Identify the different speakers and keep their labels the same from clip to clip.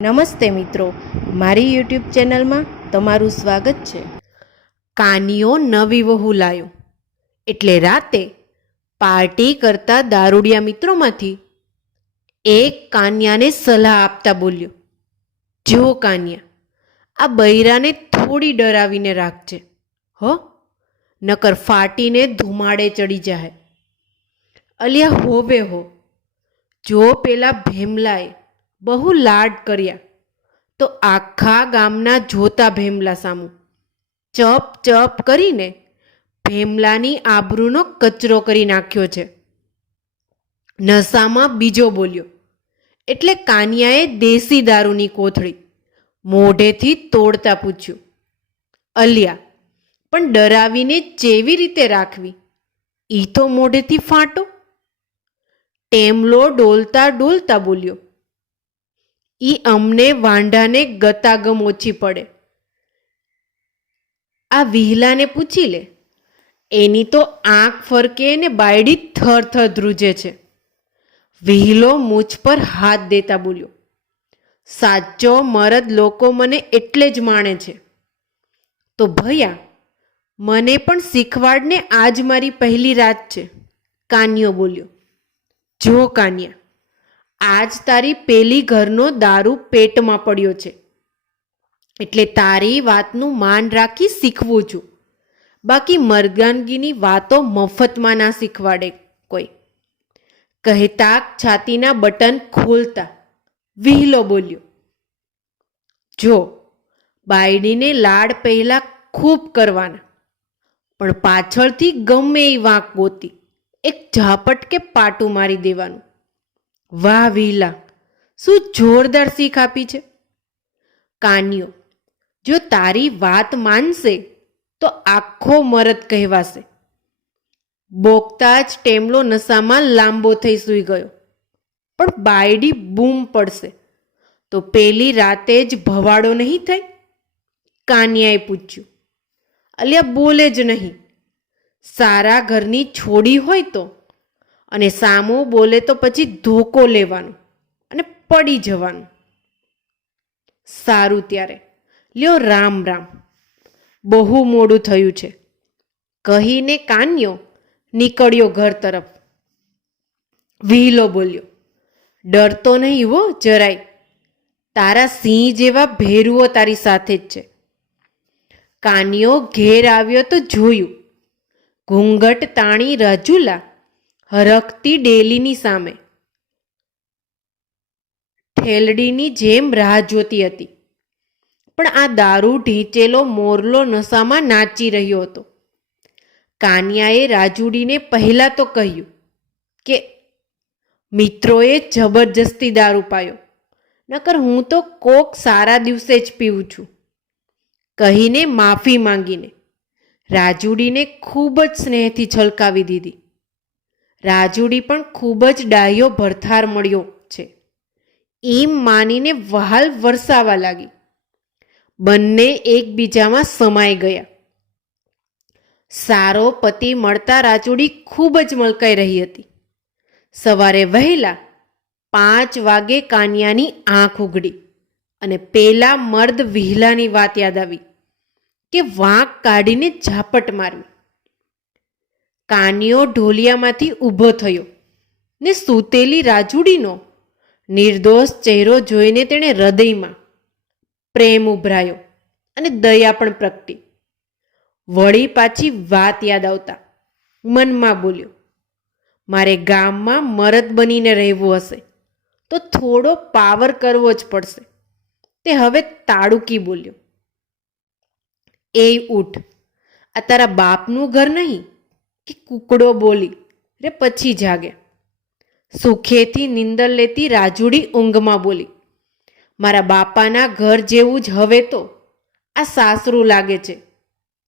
Speaker 1: નમસ્તે મિત્રો, મારી યુટ્યુબ ચેનલમાં તમારું સ્વાગત છે. કાનિયો નવી વહુ લાયો. એટલે રાતે પાર્ટી કરતા દારૂડિયા મિત્રોમાંથી એક કાન્યાને સલાહ આપતા બોલ્યો જો કાન્યા, આ બૈરાને થોડી ડરાવીને રાખજે, હો, નકર ફાટીને ધુમાડે ચડી જાય અલિયા, હોવે હો, જો પેલા ભેમલાએ બહુ લાડ કર્યા. તો આખા ગામના જોતા ભેમલા સામું. ચપ ચપ કરીને ભેમલાની આબરૂનો કચરો કરી નાખ્યો છે. નશામાં બીજો બોલ્યો, એટલે કાનિયાએ દેશી દારૂની કોથળી મોઢેથી તોડતા પૂછ્યું. અલિયા, પણ ડરાવીને ચેવી રીતે રાખવી? ઈ તો મોઢેથી ફાટો. ટેમલો ડોલતા ડોલતા બોલ્યો ઈ અમને વાંઢાને ગતાગમ ઓછી પડે. આ વિહલાને પૂછી લે. એની તો આંખ ફરકે ને બાયડી થર થર ધ્રુજે છે. વિહલો મૂછ પર હાથ દેતા બોલ્યો, સાચો મરદ લોકો મને એટલે જ માણે છે. તો ભયા, મને પણ શીખવાડને આજ મારી પહેલી રાત છે, કાન્યો બોલ્યો. જો કાન્યા આજ તારી પેલી ઘરનો દારૂ પેટમાં પડ્યો છે. એટલે તારી વાતનું માન રાખી શીખવું છું. બાકી મર્દાનગીની વાતો મફતમાં ના શીખવાડે કોઈ. કહેતા છાતીના બટન ખોલતા વિહલો બોલ્યો. જો, બાયડીને લાડ પહેલાં ખૂબ કરવાના, પણ પાછળથી ગમે એ વાંક ગોતી, એક ઝાપટ કે પાટું મારી દેવાનું. વાહ વીલા શું જોરદાર શીખ આપી છે? કાન્યો, જો તારી વાત માનશે, તો આખો મરદ કહેવાશે. બોકતા જ ટેમલો નશામાં લાંબો થઈ સૂઈ ગયો. પણ બાયડી બૂમ પડશે. તો પેલી રાતે જ ભવાડો નહીં થઈ? કાનિયાએ પૂછ્યું. અલ્યા બોલે જ નહીં. સારા ઘરની છોડી હોય તો? અને સામો બોલે તો પછી ધોકો લેવાનો અને પડી જવાનું. સારું ત્યારે. લ્યો રામ રામ. બહુ મોડું થયું છે. કહીને કાન્યો નીકળ્યો ઘર તરફ. વિહલો બોલ્યો, ડરતો નહીં હો જરાય. તારા સિંહ જેવા ભેરુઓ તારી સાથે જ છે. કાનિયો ઘેર આવ્યો તો જોયું. ઘૂંઘટ તાણી રજુલા હરખતી ડેલીની સામે. ઠેલડીની જેમ રાહ જોતી હતી. પણ આ દારૂ ઢીંચેલો મોરલો નશામાં નાચી રહ્યો હતો. કાનિયાએ રાજુડીને પહેલાં તો કહ્યું કે, મિત્રોએ જબરજસ્તી દારૂ પાયો. નકર હું તો કોક સારા દિવસે જ પીવું છું. કહીને માફી માંગીને રાજુડીને ખૂબ જ સ્નેહથી છલકાવી દીધી. રાજુડી પણ ખૂબ જ ડાહ્યો ભરથાર મળ્યો છે. એમ માનીને વહાલ વરસાવા લાગી. બંને એકબીજામાં સમાઈ ગયા. સારો પતિ મળતા રાજુડી ખૂબ જ મલકાઈ રહી હતી. સવારે વહેલા પાંચ વાગે કાનિયાની આંખ ઉઘડી અને પેલા મર્દ વિહલાની વાત યાદ આવી કે વાંક કાઢીને ઝાપટ મારવી. કાનિયો ઢોલિયામાંથી ઊભો થયો ને સૂતેલી રાજુડીનો નિર્દોષ ચહેરો જોઈને તેણે હૃદયમાં પ્રેમ ઉભરાયો અને દયા પણ પ્રગટી. વળી પાછી વાત યાદ આવતા મનમાં બોલ્યો, મારે ગામમાં મરદ બનીને રહેવું હશે, તો થોડો પાવર કરવો જ પડશે. તે હવે તાળુકી બોલ્યો, એ ઉઠ, આ તારા બાપનું ઘર નહીં કે કુકડો બોલી, રે પછી જાગે. સુખેથી નિંદર લેતી રાજુડી ઊંઘમાં બોલી, મારા બાપાના ઘર જેવું જ હવે તો આ સાસરું લાગે છે,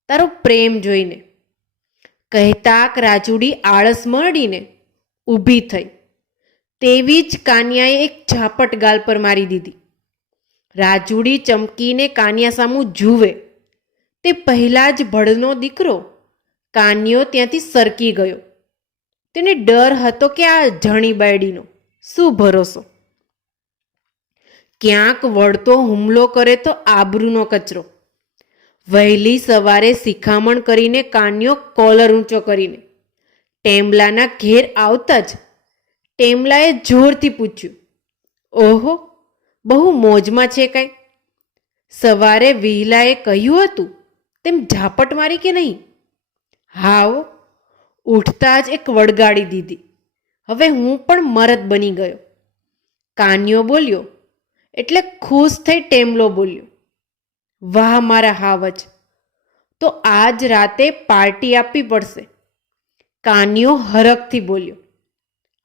Speaker 1: તારો પ્રેમ જોઈને. કહેતાક રાજુડી આળસ મળીને ઊભી થઈ. તેવી જ કાનિયાએ એક ઝાપટ ગાલ પર મારી દીધી. રાજુડી ચમકીને કાનિયા સામું જુએ. તે પહેલાં જ ભડનો દીકરો કાન્યો ત્યાંથી સરકી ગયો. તેને ડર હતો કે આ જણી બાયડીનો શું ભરોસો? ક્યાંક વળતો હુમલો કરે તો આબરૂનો કચરો. વહેલી સવારે શિખામણ કરીને કાન્યો કોલર ઊંચો કરીને, ટેમલાના ઘેર આવતા જ. ટેમલાએ જોરથી પૂછ્યું, ઓહો, બહુ મોજમાં છે કાંઈ? સવારે વિહલાએ કહ્યું હતું, તેમ ઝાપટ મારી કે નહીં? હાઓ ઉઠતા જ એક વળગાડી દીધી. હવે હું પણ મરદ બની ગયો. કાન્યો બોલ્યો, એટલે ખુશ થઈ ટેમલો બોલ્યો, વાહ મારા હાવજ, તો આજ રાતે પાર્ટી આપવી પડશે. કાન્યો હરખથી બોલ્યો,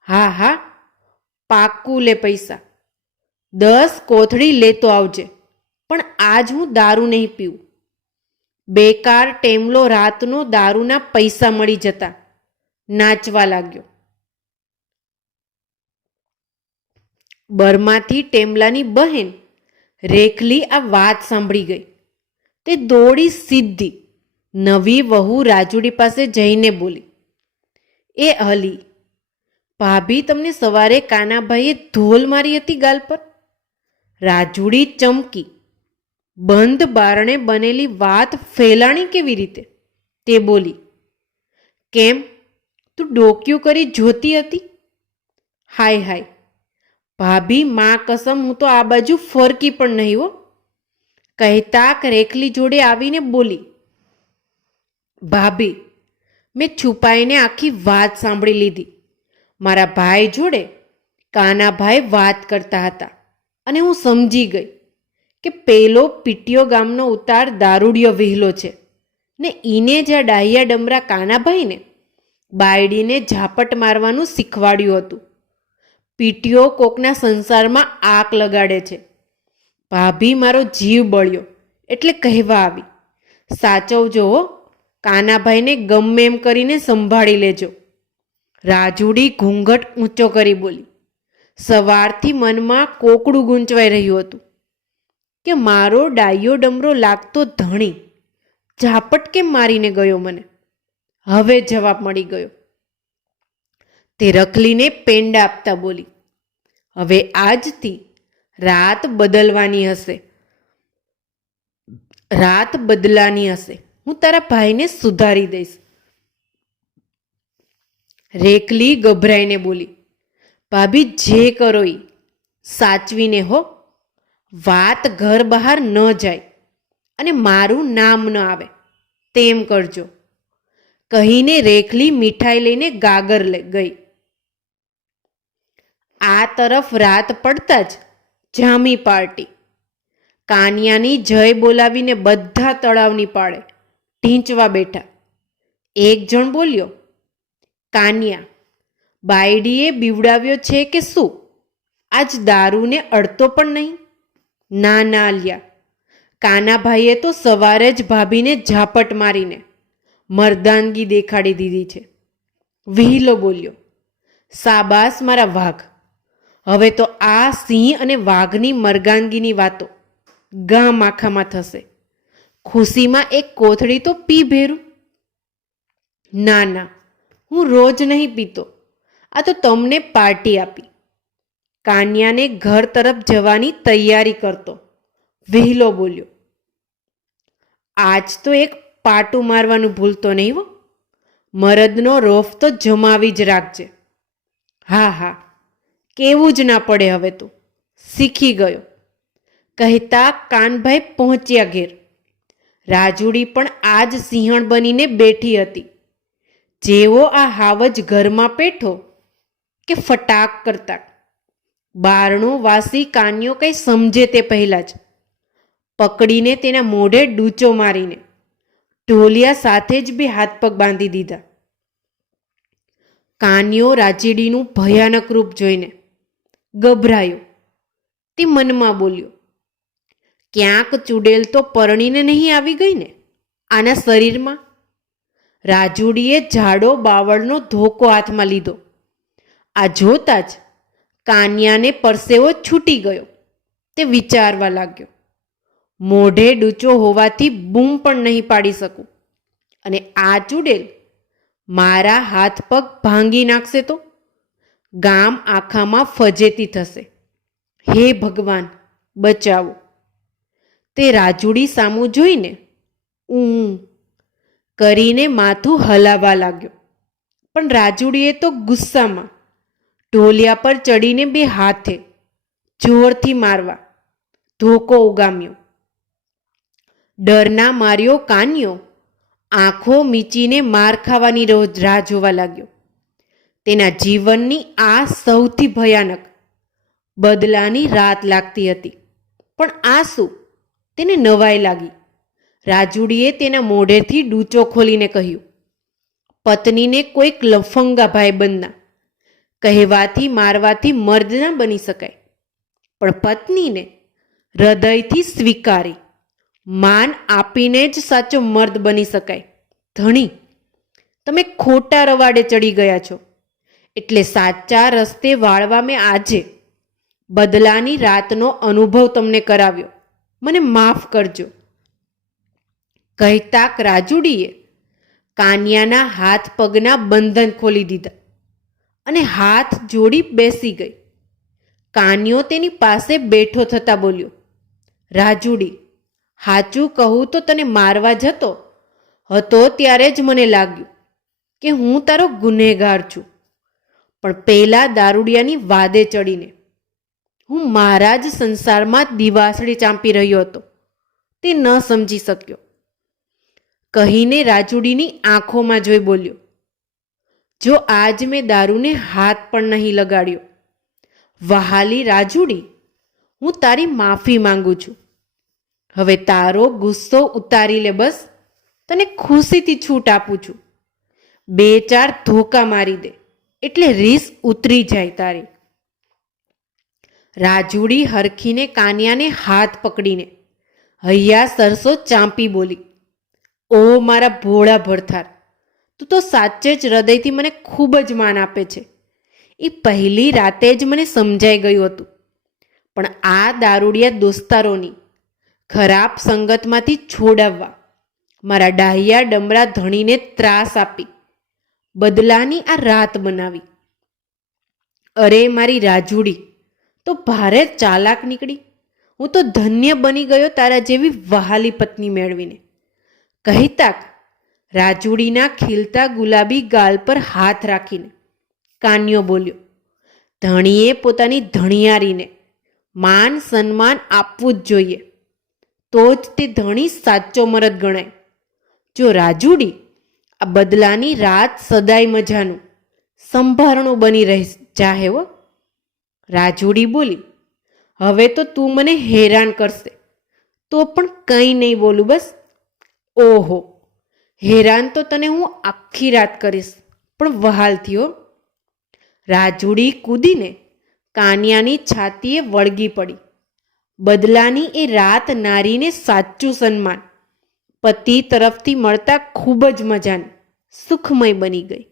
Speaker 1: હા હા, પાક્કું લે પૈસા. દસ કોથળી લેતો આવજે, પણ આજ હું દારૂ નહીં પીવું. બેકાર ટેમલો રાતનો દારૂના પૈસા મળી જતા. નાચવા લાગ્યો. બર્માથી ટેમલાની બહેન રેખલી આ વાત સાંભળી ગઈ. તે દોડી સીધી નવી વહુ રાજુડી પાસે જઈને બોલી, એ હલી ભાભી તમને સવારે કાનાભાઈએ ધોલ મારી હતી ગાલ પર? રાજુડી ચમકી બંધ બારણે બનેલી વાત ફેલાણી કેવી રીતે? તે બોલી, કેમ? તું ડોક્યું કરી જોતી હતી? હાય હાય, ભાભી માં કસમ હું તો આ બાજુ ફરકી પણ નહીં હો. કહેતા રેખલી જોડે આવીને બોલી, ભાભી, મેં છુપાઈને આખી વાત સાંભળી લીધી. મારા ભાઈ જોડે કાનાભાઈ વાત કરતા હતા અને હું સમજી ગઈ. કે પેલો પીટીઓ ગામનો ઉતાર દારૂડિયો વિહલો છે. ને ઈને જ્યાં ડાહિયા ડમરા કાનાભાઈને બાયડીને ઝાપટ મારવાનું શીખવાડ્યું હતું. પીટીઓ કોકના સંસારમાં આગ લગાડે છે. ભાભી મારો જીવ બળ્યો, એટલે કહેવા આવી. સાચવજો કાનાભાઈને ગમે એમ કરીને સંભાળી લેજો. રાજુડી ઘૂંઘટ ઊંચો કરી બોલી. સવારથી મનમાં કોકડું ગૂંચવાઈ રહ્યું હતું. કે મારો ડાયો ડમરો લાગતો ધણી. ઝાપટ કેમ મારીને ગયો મને? હવે જવાબ મળી ગયો. તે રખલીને પેંડા આપતા બોલી, હવે આજથી રાત બદલવાની હશે. રાત બદલાની હશે. હું તારા ભાઈને સુધારી દઈશ. રેકલી ગભરાઈને બોલી, ભાભી, જે કરો એ સાચવીને હો. વાત ઘર બહાર ન જાય અને મારું નામ ન આવે. તેમ કરજો. કહીને રેખલી મીઠાઈ લઈને ગાગર ગઈ. આ તરફ રાત પડતા જ જામી પાર્ટી. કાનિયાની જય બોલાવીને બધા તળાવની પાળે ઢીંચવા બેઠા. એક જણ બોલ્યો, કાનિયા, બાયડીએ બીવડાવ્યો છે કે શું? આજ દારૂને અડતો પણ નહીં. ના ના લ્યા કાનાભાઈએ તો સવારે જ ભાભીને ઝાપટ મારીને મર્દાનગી દેખાડી દીધી છે. વિહિલો બોલ્યો, સાબાસ મારા વાઘ, હવે તો આ સિંહ અને વાઘની મરગાનગીની વાતો ગામ આખામાં થશે. ખુશીમાં એક કોથળી તો પી ભેરું. ના ના, હું રોજ નહીં પીતો. આ તો તમને પાર્ટી આપી. કાન્યાને ઘર તરફ જવાની તૈયારી કરતો. વહેલો બોલ્યો, આજ તો એક પાટું મારવાનું ભૂલતો નહીં હો. મરદનો રોફ તો જમાવી જ રાખજે. હા હા, કેવું જ ના પડે હવે તો. શીખી ગયો. કહેતા કાનભાઈ પહોંચ્યા ઘેર. રાજુડી પણ આજ સિંહણ બનીને બેઠી હતી. જેવો આ હાવજ ઘરમાં પેઠો કે ફટાક કરતા બારણું વાસી કાન્યો કંઈ સમજે તે પહેલાં જ. પકડીને તેના મોઢે ડૂચો મારીને ઢોલિયા સાથે જ બે હાથ પગ બાંધી દીધા. કાન્યો રાચીડીનું ભયાનક રૂપ જોઈને ગભરાયો. તે મનમાં બોલ્યો, ક્યાંક ચૂડેલ તો પરણીને નહીં આવી ગઈ ને આના શરીરમાં? રાજુડીએ જાડો બાવળનો ધોકો હાથમાં લીધો. આ જોતા જ કાન્યાને પરસેવો છૂટી ગયો. તે વિચારવા લાગ્યો, મોઢે ડૂચો હોવાથી બૂમ પણ નહીં પાડી શકું. અને આ ચૂડેલ મારા હાથ પગ ભાંગી નાખશે તો? ગામ આખામાં ફજેતી થશે. હે ભગવાન, બચાવો. તે રાજુડી સામું જોઈને ઊં કરીને માથું હલાવવા લાગ્યો. પણ રાજુડીએ તો ગુસ્સામાં ઢોલિયા પર ચડીને બે હાથે જોરથી મારવા ધોકો ઉગામ્યો. ડરના માર્યો કાન્યો. આંખો મીચીને માર ખાવાની રાહ જોવા લાગ્યો. તેના જીવનની આ સૌથી ભયાનક બદલાની રાત લાગતી હતી. પણ આ શું? તેને નવાઈ લાગી. રાજુડીએ તેના મોઢેથી ડૂચો ખોલીને કહ્યું, પત્નીને કોઈક લફંગા ભાઈબંધના કહેવાથી, મારવાથી મર્દ ના બની શકાય. પણ પત્નીને હૃદયથી સ્વીકારી, માન આપીને જ સાચો મર્દ બની શકાય. ધણી, તમે ખોટા રવાડે ચડી ગયા છો. એટલે સાચા રસ્તે વાળવા મેં આજે બદલાની રાતનો અનુભવ તમને કરાવ્યો. મને માફ કરજો. કહેતાક રાજુડીએ કાન્યાના હાથ પગના બંધન ખોલી દીધા. અને હાથ જોડી બેસી ગઈ. કાન્યો તેની પાસે બેઠો થતા બોલ્યો, રાજુડી, હાચું કહું તો તને મારવા જતો? હતો ત્યારે જ મને લાગ્યું કે હું તારો ગુનેગાર છું. પણ પહેલાં દારૂડિયાની વાદે ચડીને હું મારા જ સંસારમાં દિવાસળી ચાંપી રહ્યો હતો. તે ન સમજી શક્યો. કહીને રાજુડીની આંખોમાં જોઈ બોલ્યો જો આજ મેં દારૂને હાથ પણ નહીં લગાડ્યો. વહાલી રાજુડી, હું તારી માફી માંગુ છું. હવે તારો ગુસ્સો ઉતારી લે બસ, તને ખુશીથી છૂટ આપું છું. બે ચાર ધોકા મારી દે, એટલે રીસ ઉતરી જાય તારી. રાજુડી હરખીને કાન્યાને હાથ પકડીને, હૈયા સરસો ચાંપી બોલી, ઓ મારા ભોળા ભરથાર તું તો સાચે જ હૃદયથી મને ખૂબ જ માન આપે છે. એ પહેલી રાતે જ મને સમજાઈ ગયું હતું. પણ આ દારૂડિયા દોસ્તારોની ખરાબ સંગતમાંથી છોડાવવા, મારા ડાહિયા ડમરા ધણીને ત્રાસ આપી, બદલાની આ રાત બનાવી અરે મારી રાજુડી, તો ભારે ચાલાક નીકળી. હું તો ધન્ય બની ગયો તારા જેવી વહાલી પત્ની મેળવીને. કહેતાક રાજુડીના ખીલતા ગુલાબી ગાલ પર હાથ રાખીને કાન્યો બોલ્યો, ધણીએ પોતાની ધણિયારીને માન સન્માન આપવું જ જોઈએ. તો જ તે ધણી સાચો મરદ ગણાય. જો રાજુડી આ બદલાની રાત સદાય મજાનું સંભારણું બની રહી જાહે હો. રાજુડી બોલી, હવે તો તું મને હેરાન કરશે. તો પણ કંઈ નહીં બોલું બસ. ઓહો! હેરાન તો તને હું આખી રાત કરીશ, પણ વહાલ હો રાજુડી કૂદીને કાનિયાની છાતીએ વળગી પડી. બદલાની એ રાત નારીને સાચું સન્માન. પતિ તરફથી મળતા ખૂબ જ મજાની, સુખમય બની ગઈ.